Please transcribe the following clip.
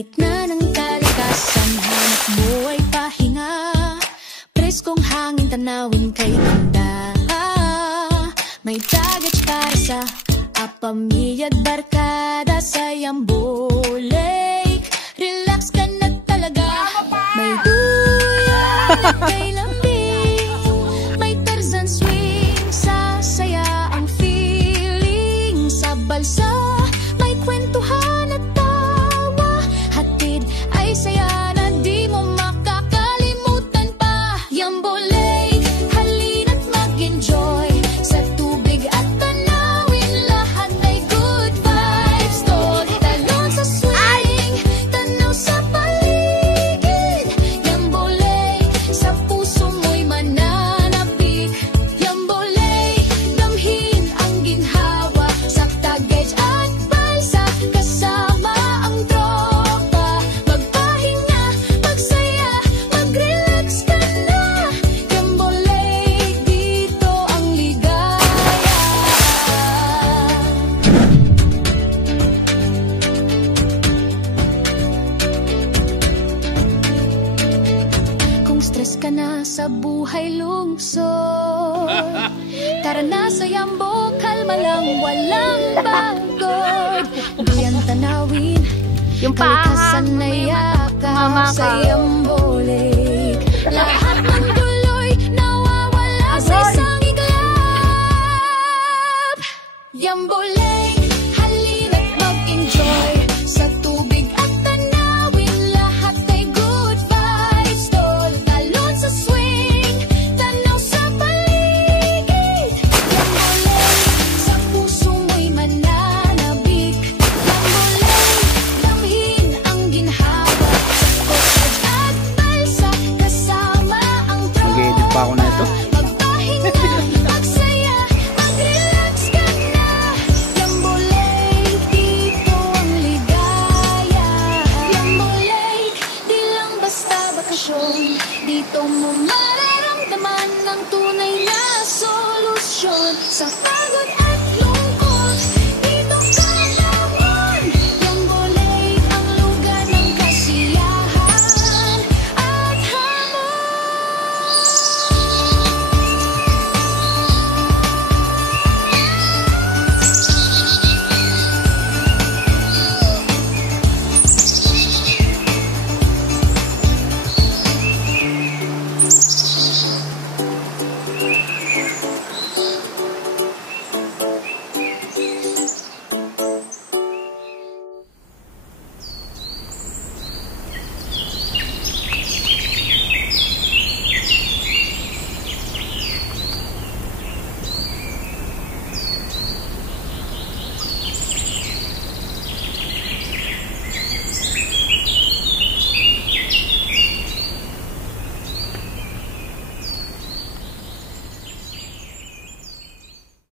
gitna ng kalikasan, hanap mo ay pahinga. Preskong hangin, tanawin kay ganda. May baggage para sa pamilya at barkada sa Yambo Lake. Relax ka na talaga. May duyan at kay lambing, may Tarzan swing, sasaya ang feeling. Sa balsa may kwentuhan at tawa, hatid ay saya na di mo makakalimutan pa. Yambo Lake, halina't mag-enjoy sa tubig at tanawin, lahat ay good vibes. Talon sa swing, tanaw sa paligid. Yambo Lake, sa puso mo'y mananabik. Yambo Lake, damhin ang ginhawa sa Taguig at balsa, kasama ang tropa. Magpahinga, magsaya, mag-relax ka na. Yambo Lake, dito ang ligaya. Kung stress ka na sa buhay lungsod, tara na sa Yambo, kalma lang, walang pagod. Duyan tanawin, Yung paa, kalikasan na yakap mama sa ka. Yambo Lake. Lahat ng tuloy nawawala sa Agoy! isang iglap. Yambo Lake, halina't mag-enjoy sa tubig at tanawin, lahat ay good vibes. Talon sa swing, tanaw sa paligid. Yambo Lake, sa puso mo'y mananabik. Yambo Lake, damhin ang ginhawa sa cottage at balsa, kasama ang tropa. Mag-edit pa ako na ito. Magpahinga, magsaya, mag-relax ka na. Yambo Lake, dito ang ligaya. Yambo Lake, di lang basta bakasyon. Dito mo mararamdaman ang tunay na solusyon sa pagod